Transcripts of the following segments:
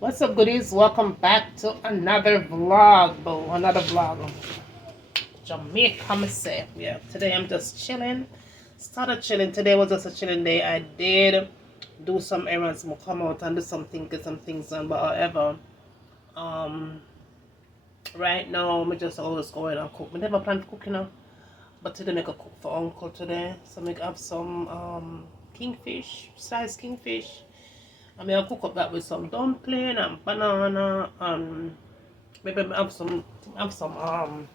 What's up, goodies? Welcome back to another vlog, boo. Another vlog. Jamaica, I'ma say. Yeah, today I'm just chilling. Started chilling. Today was just a chilling day. I did do some errands. I'ma come out and do something, get some things done. But however, um, right now, I'm just always going and cook. I never plan to cook, you know. But today, make a cook for uncle today. So, make have some kingfish, sliced kingfish. I mean, I'll cook up that with some dumpling and banana and maybe have some dasheen.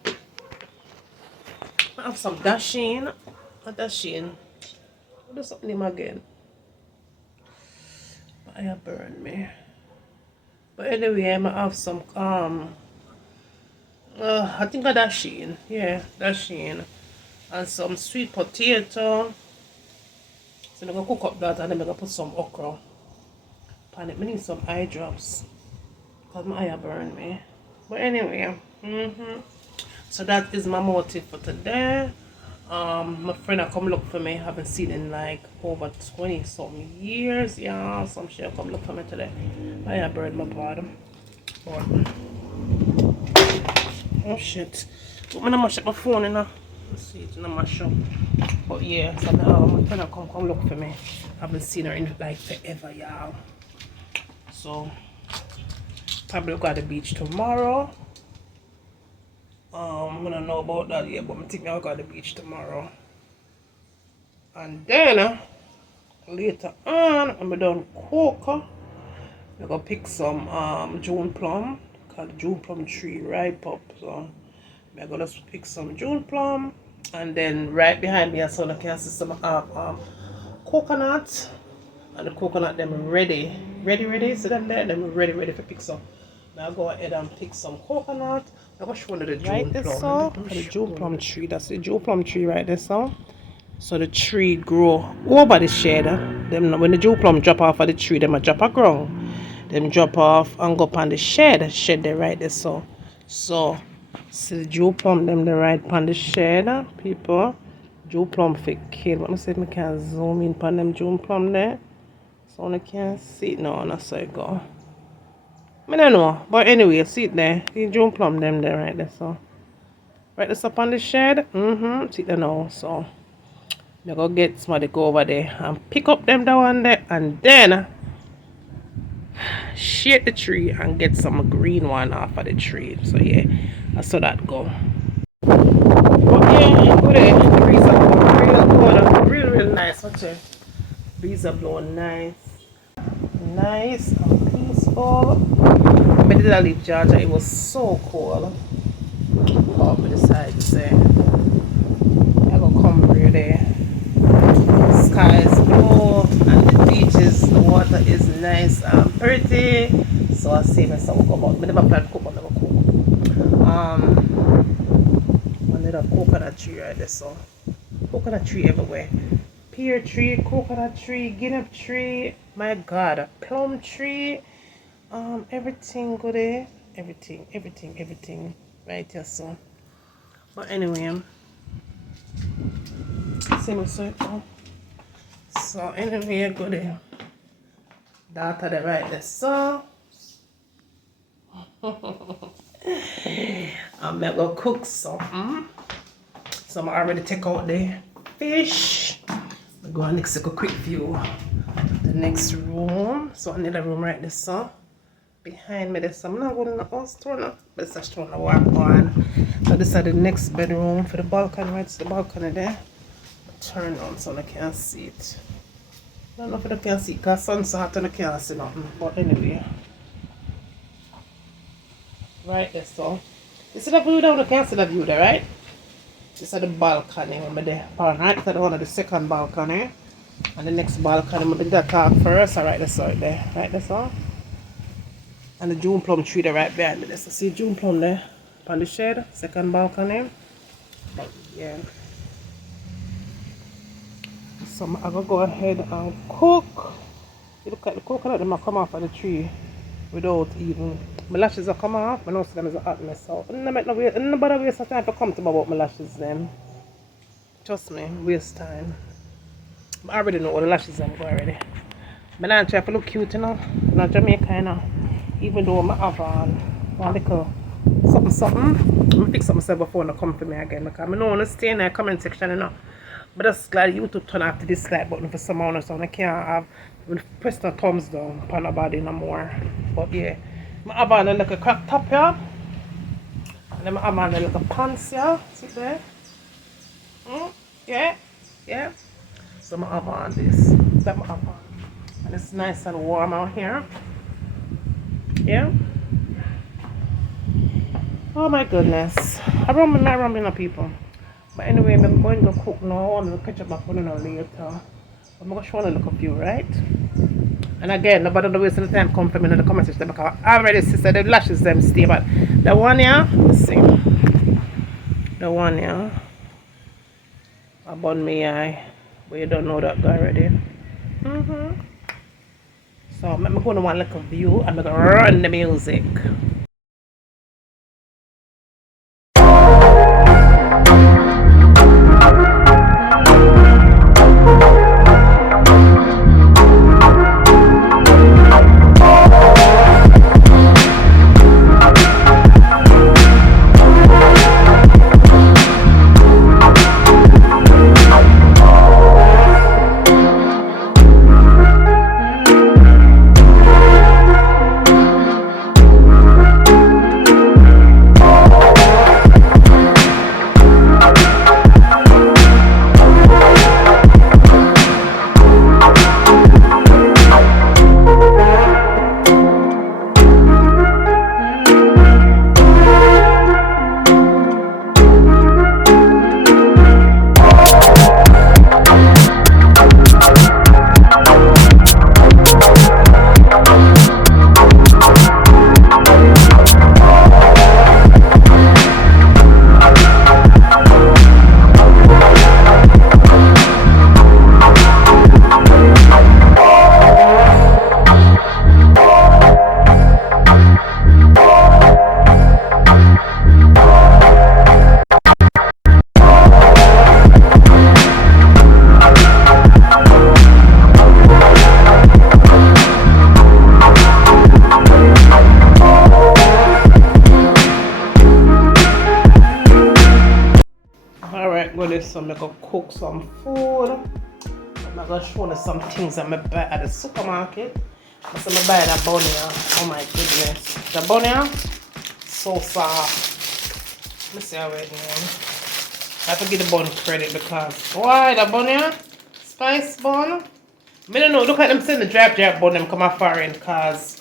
A dasheen. What is something name again? But I have burned me. But anyway, I'm gonna have some I think a dasheen. Yeah, dasheen. And some sweet potato. So I'm gonna cook up that and then I'm gonna put some okra. Pan it. I need some eye drops. Because my eye burned me. But anyway, so that is my motive for today. My friend I come look for me. Haven't seen in like over 20 something years. Yeah, some shit come look for me today. I burned my bottom. But, oh shit. But I'm gonna shut my phone in now. Let's see, it's not my shop. But yeah, so my friend I come look for me. Haven't seen her in like forever, y'all. So probably go to the beach tomorrow. I don't know about that yet, but I think I'll go to the beach tomorrow. And then later on, I'm done cook. I'm gonna pick some June plum, because the June plum tree ripe up. So I'm gonna pick some June plum, and then right behind me, I saw I can see some coconut, and the coconut them ready. So them there, them ready for pick some. Now I'll go ahead and pick some coconut. I'm gonna show you the June plum. So the June plum tree. That's the June plum tree right there. So the tree grow over the shade. Them when the June plum drop off of the tree, them a drop a ground. Them drop off and go up on the shed there right there. So see the June plum them the right on the shed, people. June plum for kill. Let me see if I can zoom in on them June plum there. So I can see it now, that's how it go. I don't know, but anyway, see it there. See June plum them there right there. So right this up on the shed. See it there now. So I'm gonna get somebody go over there and pick up them down there, and then shake the tree and get some green one off of the tree. So yeah, I saw that go. But yeah, go there. The breeze are blowing real good. Really nice. Watch it. Breeze are blowing nice and peaceful. I did I leave Georgia. It was so cold. Up to the side to say I gonna come really. Sky is blue and the beaches, the water is nice and pretty. So I see myself go about. I never plan to cook, but never cook. Another coconut tree right there. So coconut tree everywhere. Pear tree, coconut tree, guinea tree. My God, a plum tree. Everything good there. Everything. Right here. So, but anyway, see my circle. So anyway, go there. Daughter there right there. So I'm gonna cook some. So I'm already take out the fish. I'm going to take a quick view of the next room. So another room right there. So behind me there's I'm not going to the house door, but it's just trying to walk on. So this is the next bedroom for the balcony, right? It's the balcony there. Turn on so I can't see it. I don't know if I can see it because sun's hot and I can't see nothing. But anyway. Right there, so. You see the view there? You can't see the view there, right? This is the balcony when I'm there. Right, this is one of the second balcony. And the next balcony, I'm going to talk first. Right there, so right there. Right there, so. And the June plum tree there right behind me there. So see June plum there on the shed, second balcony. But yeah. So I'm going to go ahead and cook. You look at the coconut, they might come off of the tree without even. My lashes are come off, my nose is a hot mess. So nobody waste time to come to me about my lashes then. Trust me, waste time. I already know all the lashes I'm going already. But I try to look cute, you know. I'm not Jamaican, you know. Even though I have on one little something. I'm gonna fix up myself before I come for me again because I don't want to stay in the comment section, you know. But that's glad YouTube turn off the dislike button for someone or something. I can't have press the thumbs down upon nobody no more. But yeah, I have on a little crack top here. And then I have on a little pants here. See there? Yeah, yeah. So I have on this. That I have on. And it's nice and warm out here. Yeah. Oh my goodness. I'm rumbling up people. But anyway, I'm going to cook now. I'm going to catch up my phone now later. I'm going to show you a look of you, right? And again, nobody don't waste any time come from me in the comment section because I already said the lashes them stay. But the one here, let's see. The one here, I bun me eye. But you don't know that guy already. So I'm going to one look of view. I'm going to run the music. So I'm gonna cook some food. I'm gonna show you some things I'm gonna buy at the supermarket. So I'm gonna buy that bun here. Oh my goodness, the bun here, so soft. Let me see how it is. I have to give the bun credit because why the bun here, spice bun. I don't know. Look at them saying the drop bun them come out foreign because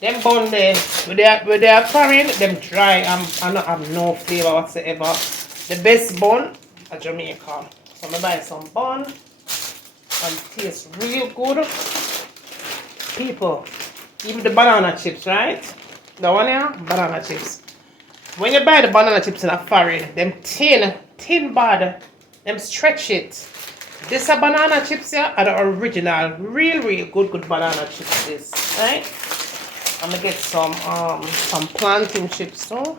them bun there with their foreign them dry. I don't have no flavor whatsoever. The best bun at Jamaica. So I'm gonna buy some bun and it tastes real good. People, even the banana chips, right? The one here, banana chips. When you buy the banana chips in a foreign, them thin bad, them stretch it. This a banana chips here are the original, real good banana chips this, right? I'm gonna get some plantain chips too.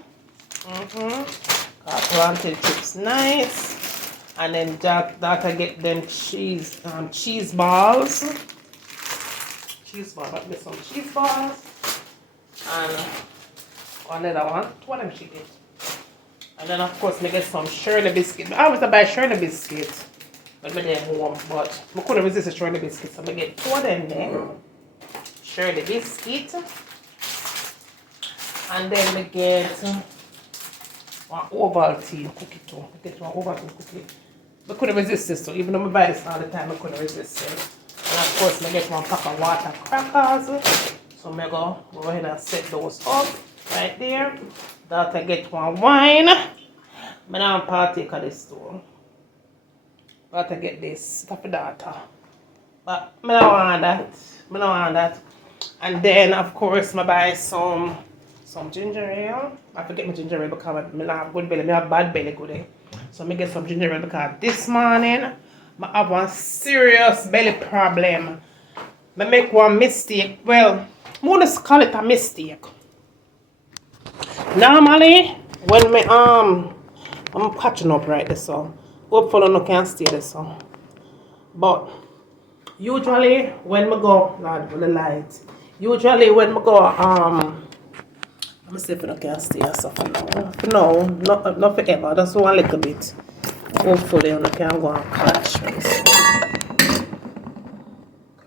Plantain chips nice. And then that I get them cheese balls. Cheese balls. I'll get some cheese balls. And another one. Two of them she get. And then of course I get some Shirley biscuit. I always buy Shirley biscuit when I'm there home, but I couldn't resist the Shirley biscuit, so I get two of them there. Shirley biscuit. And then I get one Ovaltine cookie too. I get one Ovaltine cookie. I couldn't resist this, so even though I buy this all the time, I couldn't resist it. And of course, I get one pack of water crackers. So I go ahead and set those up right there. That I get one wine. I don't partake of this too. But I get this for data. But I don't want that. I don't want that. And then of course I buy some ginger ale. I forget my ginger ale because I don't have good belly. I have bad belly good. So I get some ginger ale because this morning I have one serious belly problem. I make one mistake. Well, I want to call it a mistake. Normally, when I'm patching up right this so hopefully I can stay this so. But usually when I go with the light, Usually when I go, let me see if I can stay or something now. No, not forever. Just one little bit. Hopefully, I can go and catch me.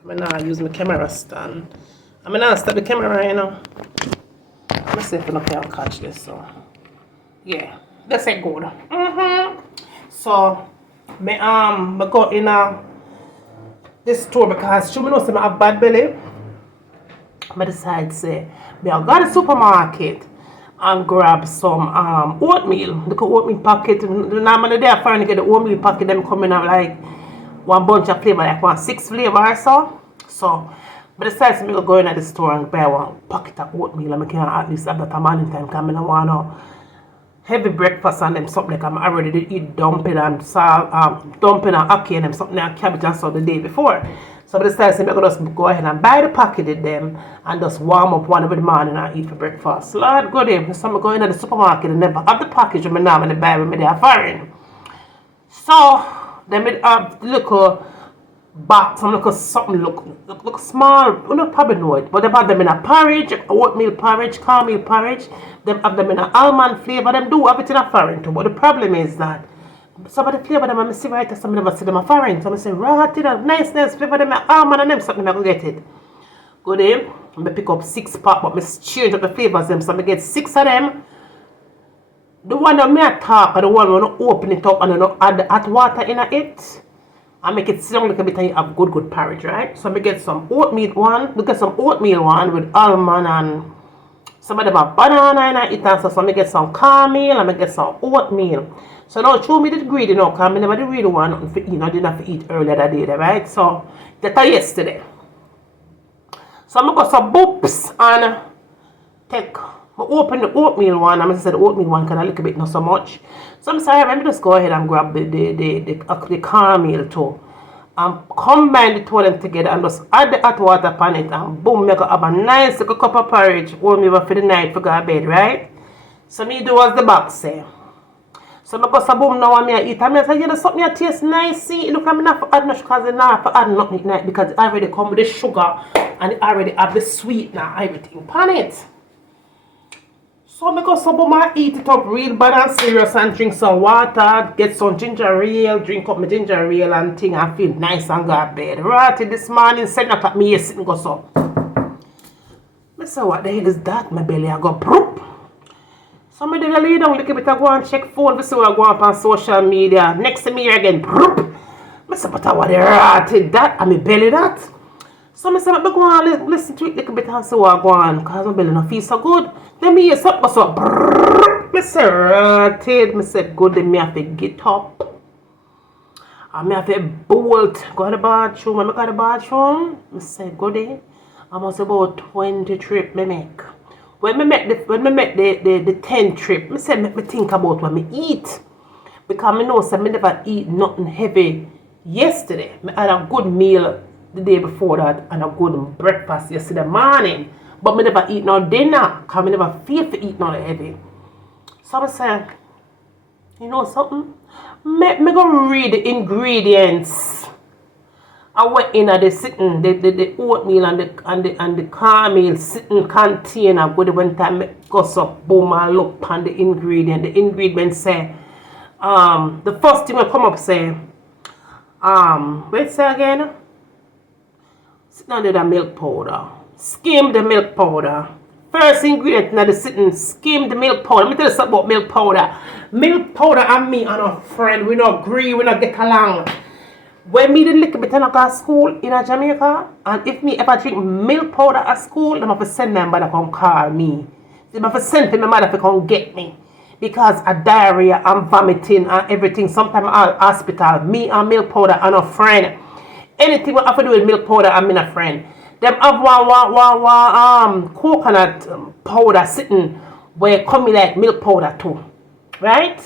I'm now use my camera stand. I'm now stop the camera, you know. Let me see if I can catch this. So, yeah, that's it good. So, I go in this store because you know I have bad belly. I decide say I go to the supermarket and grab some oatmeal. Look at oatmeal packet. Normally they are trying to get the oatmeal packet. Them coming out like one bunch of flavor, like 6 flavor or so. So I decided to go in at the store and buy one packet of oatmeal. And I can at least have that morning time because I want to heavy breakfast and them something like I'm already eat dumpling and dumpling and ackee and them something like cabbage and so the day before. So I decided to just go ahead and buy the packet of them and just warm up one every morning and eat for breakfast. Lord, go there. So I'm going to the supermarket and never have the package with me now and the buy with me there foreign. So then we have little box, some little something look small. You don't probably know it, but they have them in a porridge, oatmeal porridge, cornmeal porridge. They have them in an almond flavor. Them do everything a foreign too. But the problem is that some of the flavor them I see right, some of them I see them a foreign. So I say, right, nice flavor them almond and them something I go get it. Go there, I pick up 6 pack, but I change up the flavors them. So I get 6 of them. The one that I talk, the one when I open it up and I add hot water in it. I make it sound like a bit of good porridge, right? So I get some oatmeal one. We get some oatmeal one with almond and some of them have banana in it. So I get some cornmeal and I get some oatmeal. So now show me the ingredient now, because I never did really want to eat. I didn't have to eat earlier that day, right? So that's yesterday. So I'm going to go some boops and open the oatmeal one. I'm going to say the oatmeal one because I like a bit, not so much. So I'm sorry, let me just go ahead and grab the cornmeal too. And combine the two of them together and just add the hot water upon it and boom, make have a nice little cup of porridge oatmeal for the night for go to bed, right? So me do as the box say. So I go so boom now and I eat. And I say, you know something that tastes nice. See, look, I'm not for add much because I'm not for add nothing tonight because it already come with the sugar and it already have the sweetener, everything upon it. So I go so boom and eat it up real bad and serious and drink some water, get some ginger ale, drink up my ginger ale and thing and feel nice and go to bed. Right this morning, 7 o'clock, me here sitting go so. I say, what the hell is that? My belly I go broop. So I did a lay down a little bit, I go and check phone to see what I go up on social media. Next to me again, broop. I say, but I want to rotted that and my belly that. So I say, I go and listen to it a little bit and see what I go on because my belly don't feel so good. Then me hear something so brrrr. I say, rotted. I say, good, then me have to get up. And me have to bolt. Go to the bathroom. When I go to the bathroom, I say, good day. I must about 20 trips I make. When I make the 10th trip, I say make me think about what I eat. Because I know I never eat nothing heavy yesterday. I had a good meal the day before that and a good breakfast yesterday morning. But I never eat no dinner because I never feel to eat nothing heavy. So I say, you know something? Me go read the ingredients. I went in at the sitting, the oatmeal and the cornmeal sitting container. Good when time goes up, boom, I look on the ingredient. The ingredient say, the first thing will come up say, wait say again. Sit under the milk powder. Skim the milk powder. First ingredient in the sitting, skim the milk powder. Let me tell you something about milk powder. Milk powder and me and our friend, we not agree, we not get along. When me did little bit of go to school in Jamaica, and if me ever drink milk powder at school, them have to send my mother come call me. They have to send my mother to come get me. Because of diarrhea and vomiting and everything, sometimes I'll hospital, me and milk powder and a friend. Anything what I have to do with milk powder and me and a friend. Them have one coconut powder sitting where it come like milk powder too. Right?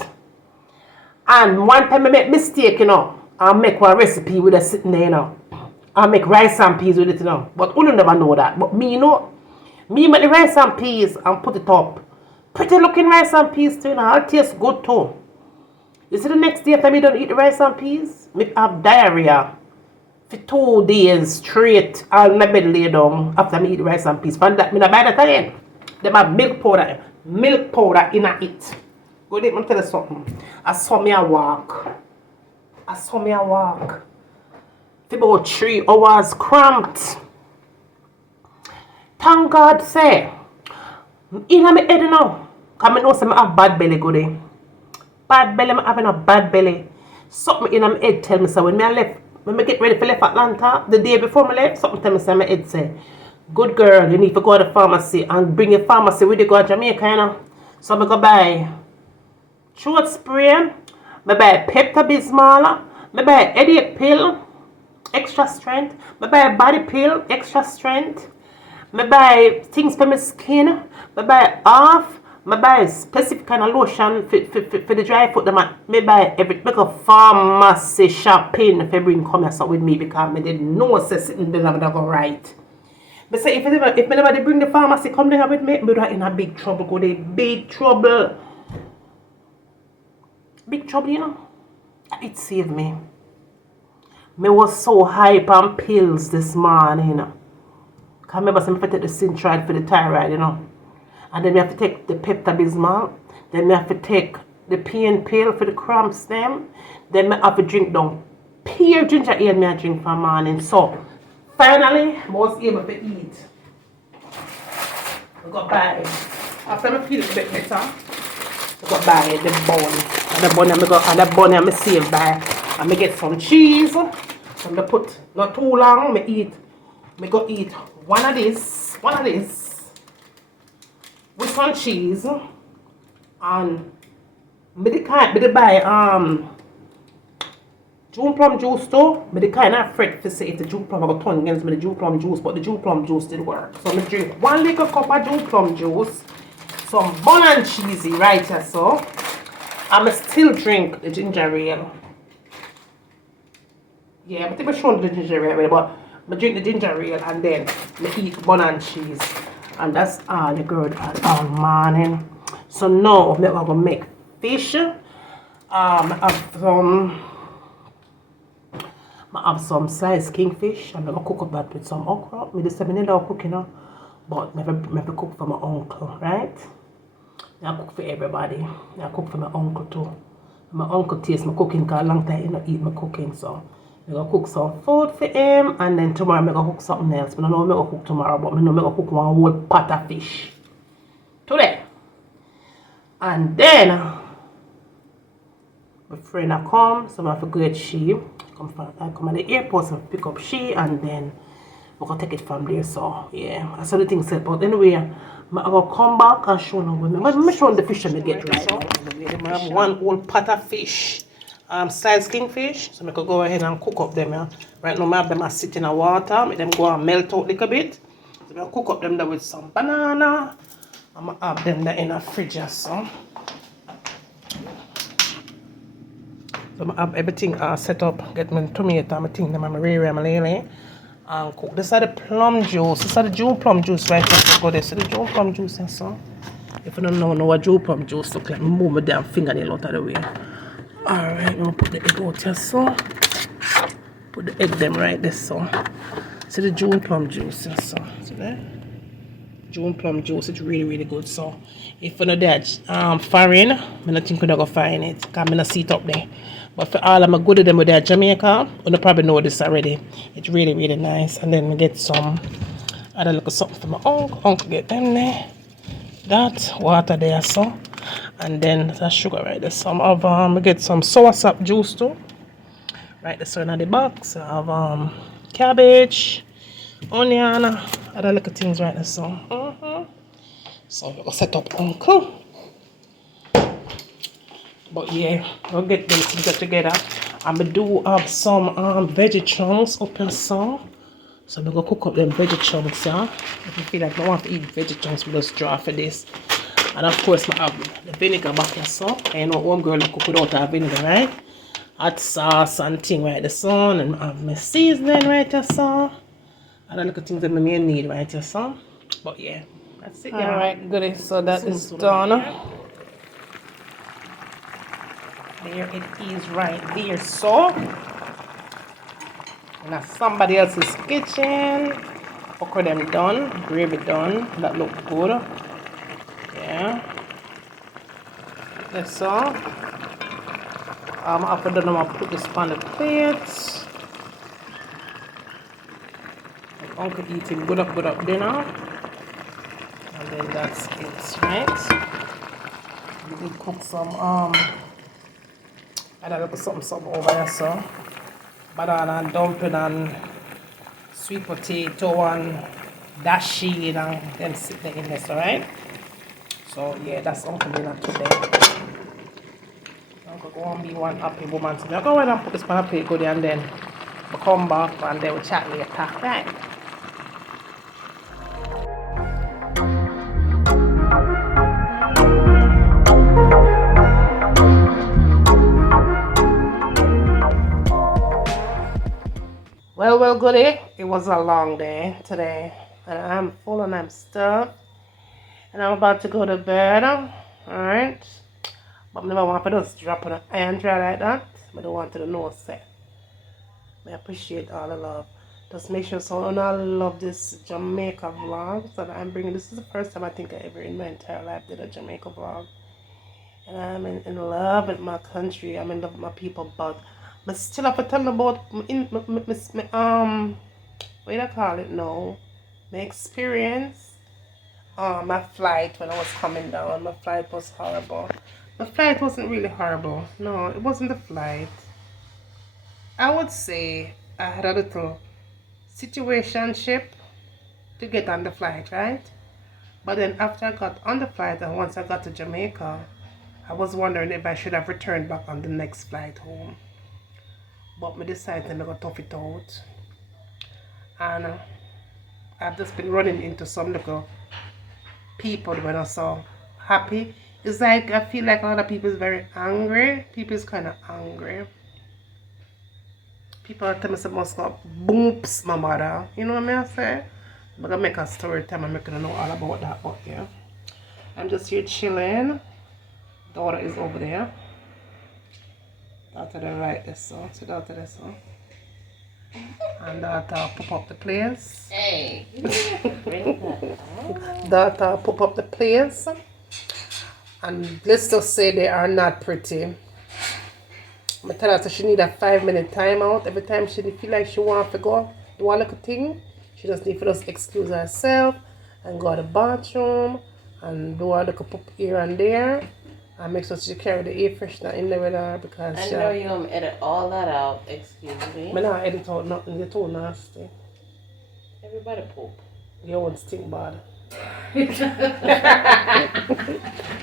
And one time I make mistake, you know. I make one recipe with a sitting there, you know. I make rice and peas with it, you know. But you never know that. But me, you know, me make the rice and peas and put it up. Pretty looking rice and peas too, you know. It tastes good too. You see the next day after me don't eat the rice and peas, me have diarrhea for 2 days straight on my bed lay down after me eat rice and peas. But that, me not buy that again. They have milk powder in it. Go there, I'm tell you something. I saw me a walk. For about 3 hours cramped. Thank God, say. In my head now. Because I know say I have bad belly go there. Bad belly, I'm having a bad belly. Something in my head tell me so when I left, when I get ready for left Atlanta, the day before I left, something tell me so my head say, good girl, you need to go to the pharmacy and bring your pharmacy with you go to Jamaica, you know. So I go buy throat spray, I buy Pepto-Bismol, I buy headache pill, extra strength, I buy body pill, extra strength, I buy things for my skin, I buy off. I buy specific kind of lotion for the dry foot. I buy every like a pharmacy shopping if I bring come here with me because I didn't know sitting there I'm go right. But say if anybody bring the pharmacy come there with me, I'm in a big trouble. Go there, big trouble, you know. It saved me. Me was so hype on pills this morning, you know. Cause I remember I take the Syntride for the thyroid, you know. And then we have to take the Pepto-Bismol. Then we have to take the pain pill for the cramps them. Then we have to drink down pure ginger ale me I drink for morning. So finally I was able to eat. I got by. After I feel it a bit better, I got by the bun. And the bun I save by. And I get some cheese. And I put not too long, I go eat one of this. With some cheese and I buy June plum juice too. But the kind of fret to say if the June plum I got turn against me the June plum juice, but the June plum juice did work. So I drink 1 little cup of June plum juice, some bun and cheesy right here so. I still drink the ginger ale. Yeah, I think I showed the ginger ale, but I drink the ginger ale and then I eat bun and cheese. And that's all the good all morning. So now I'm going to make fish. I have some sliced kingfish. I'm going to cook up that with some okra. I just love cooking, but I cook for my uncle, right? I cook for everybody. I cook for my uncle too. My uncle tastes my cooking because a long time he don't eat my cooking, so I'm going to cook some food for him, and then tomorrow I'm going to cook something else. I don't know what I'm going to cook tomorrow, but I know I'm going to cook one whole pot of fish today. And then, my friend I come, so I have to go get she. I come at the airport, so I pick up she, and then we're going to take it from there. So, yeah, that's how the thing set. But anyway, I'm going to come back and show you. I'm showing the fish I get right now. I have one whole pot of fish. Sliced kingfish, so I could go ahead and cook up them. Yeah. Right now I have them sit in the water, make them go and melt out a little bit. So I cook up them there with some banana. I'm gonna have them there in a fridge so. So I have everything set up, get my tomato, my thing, my lily, and cook. This is the plum juice. This is the June plum juice right now. Go there. So the June plum juice so. If you don't know what June plum juice look like, move my damn fingernail out of the way. Alright, I'm gonna put the egg out here so. Put the egg them right there so. See the June plum juice so. See that? June plum juice, it's really good so. If you know that foreign, I don't think you're gonna find it because I'm gonna see it up there. But for all of my good of them with that Jamaica, you probably know this already. It's really nice. And then we get some other little something for my uncle get them there. That water there so. And then the sugar right there. Some of get some sour sap juice too. Right there so in the box. I have cabbage, onion, other little things right there so. So we'll set up uncle. But yeah, we'll get them together. I'm gonna do up some veggie chunks up and so. So I'm gonna cook up them veggie chunks, yeah. If you feel like I want to eat veggie chunks, we just draw for this. And of course, I have the vinegar back here, so. I know one girl cook without her vinegar, right? Hot sauce and thing right there, so. And I have my seasoning right there, so. And I look at things that I may need right here, so. But yeah, that's it. Yeah. Alright, goody. So that is done. There it is right there, so. And that's somebody else's kitchen. Okra them done. Gravy done. That look good. Yeah. That's all. After that, I'm gonna put this on the plate. Uncle eating good up dinner. And then that's it, right? We did cook some I gotta put something over here, so banana and dumpling and sweet potato and dashi and then sit there in this, alright? So yeah, that's Uncle dinner today. Uncle go and be one happy woman. So I'm go ahead and put this on a plate good and then we'll come back and then we'll chat later, right? Well, goody. It was a long day today, and I'm full and I'm stuffed, and I'm about to go to bed. Alright, but I never want to just drop on an iron dry like that. I don't want to know set. I appreciate all the love. Just make sure so I love this Jamaica vlog that I'm bringing. This is the first time I think I ever in my entire life did a Jamaica vlog, and I'm in love with my country. I'm in love with my people, but I still have to tell them about what do you call it now? My experience. My flight when I was coming down. My flight was horrible. My flight wasn't really horrible. No, it wasn't the flight. I would say I had a little situationship to get on the flight, right? But then after I got on the flight and once I got to Jamaica, I was wondering if I should have returned back on the next flight home. But I decided I'm going to tough it out. And I've just been running into some little people when I saw happy. It's like I feel like a lot of people is very angry. People is kind of angry. People tell me some must not boops my mother. You know what I say? I'm going to make a story time. I'm going to know all about that. But yeah, I'm just here chilling. Daughter is over there. Daughter the right there, so daughter there, so. And daughter pop up the place. Hey, bring that. Daughter pop up the place. And let's just say they are not pretty. I tell her so she need a 5-minute timeout. Every time she feel like she want to go do a little thing, she just need to just excuse herself and go to the bathroom and do a little poop here and there. And make sure she carry the air freshener in there with her because I know you're going to edit all that out, excuse me. I'm not edit out nothing, you're too nasty. Everybody poop. You won't stink bad.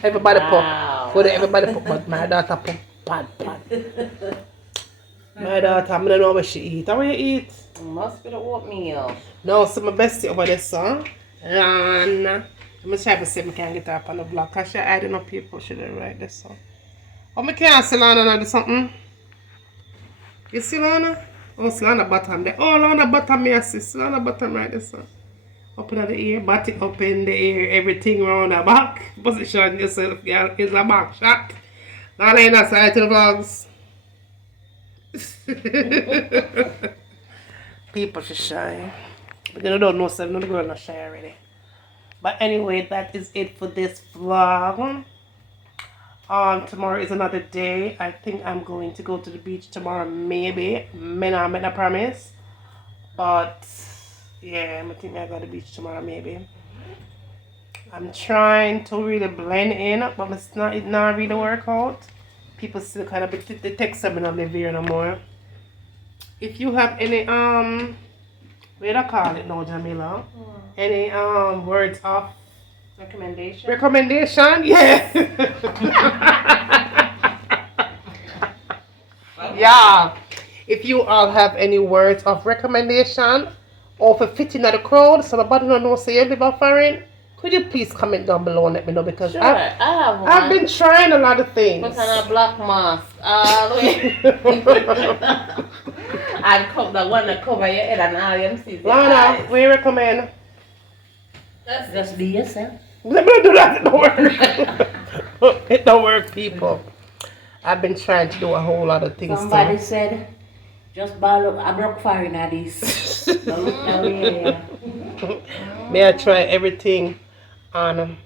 Everybody Wow. poop. Good, everybody poop, but my daughter poop bad. My daughter, I don't know what she eat. How you eat? It must be the oatmeal. No, so my bestie over there, son. And I'm trying to see if I can get her up on the block. Because she's hiding up people. She didn't write this song. Oh, I can't see Lana do something. You see Lana? Oh, it's Lana bottom there. Oh, Lana bottom, me I see. Lana bottom right there, son. Up in the ear, body up in the ear, everything around the back. Position yourself, girl. It's a back shot. Lana in the side to the vlogs. People should shy. But they don't know, so no girl not shy already. But anyway, that is it for this vlog. Tomorrow is another day. I think I'm going to go to the beach tomorrow, maybe. May not make a promise. But yeah, I think I go to the beach tomorrow, maybe. I'm trying to really blend in, but it not really work out. People still kind of they text me not live here no more. If you have any what do I call it now, Jamila? Any words of recommendation? Yeah. Yeah. If you all have any words of recommendation or for fitting at the crowd, so nobody don't know say you live off foreign, could you please comment down below and let me know because sure, I have one. I've been trying a lot of things. Put on a black mask all the way. And come the one that cover your head and all you see. Lana, we recommend. Just be yourself. Let me do that. It don't work. It don't work, people. I've been trying to do a whole lot of things. Somebody said, Just ball up. I broke fire in this. Don't look that way. May I try everything on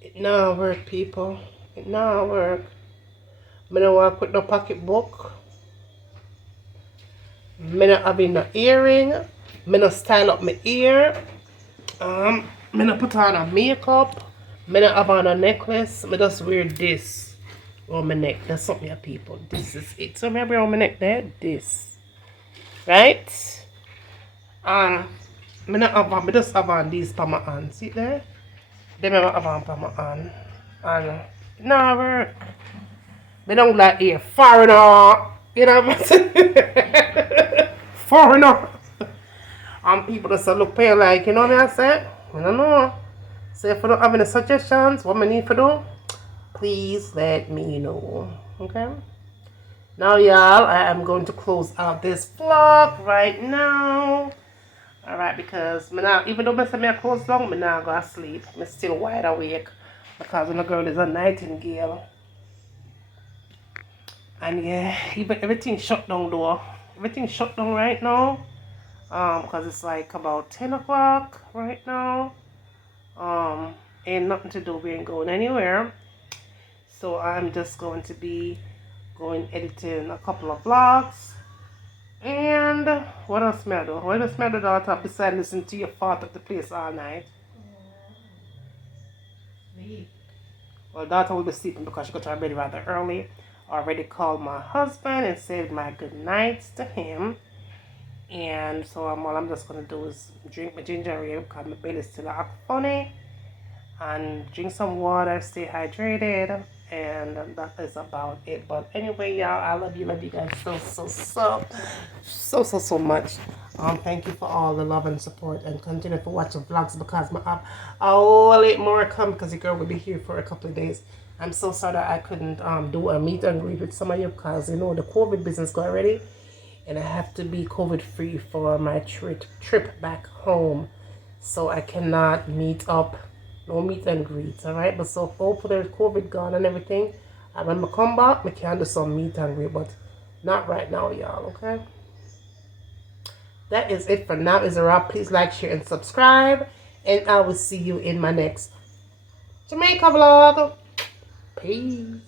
it now work, people. It now work. Me no walk with no pocketbook. Me no having no earring. Me no style up my ear. Me no put on a makeup. Me no have on a necklace. Me just wear this on my neck. That's something, people. This is it. So me wear on my neck there. This, right? Me no have on. Me just have on these for my hand. See there? Them I have on for my hand. And no work. Me don't like here foreigner. You know what I'm saying? Foreigner. People just look pale like, you know what I said? I don't know. So if you don't have any suggestions, what I need to do, please let me know. Okay? Now y'all, I am going to close out this vlog right now. Alright, because me now, even though I say I close long, me now go to sleep. I'm still wide awake. Because when a girl is a nightingale. And yeah, even everything shut down though. Everything shut down right now. Because it's like about 10 o'clock right now. Ain't nothing to do. We ain't going anywhere. So I'm just going to be editing a couple of vlogs. And what else may I do? What else may I do, daughter, besides listening to your fart at the place all night? Sleep. Well, daughter will be sleeping because she got to bed rather early. I already called my husband and said my good nights to him. And so all I'm just going to do is drink my ginger ale because my belly is still act funny. And drink some water, stay hydrated. And that is about it. But anyway, y'all, I love you guys so much. Thank you for all the love and support, and continue to watch the vlogs because my app a whole lot more come because the girl will be here for a couple of days. I'm so sorry that I couldn't do a meet and greet with some of you because you know the COVID business got ready, and I have to be COVID free for my trip back home, so I cannot meet up. No meet and greet, alright? But so hopefully there's COVID gone and everything. And when I come back, I can do some meet and greet, but not right now, y'all, okay? That is it for now. Is a wrap. Please like, share, and subscribe. And I will see you in my next Jamaica vlog. Peace.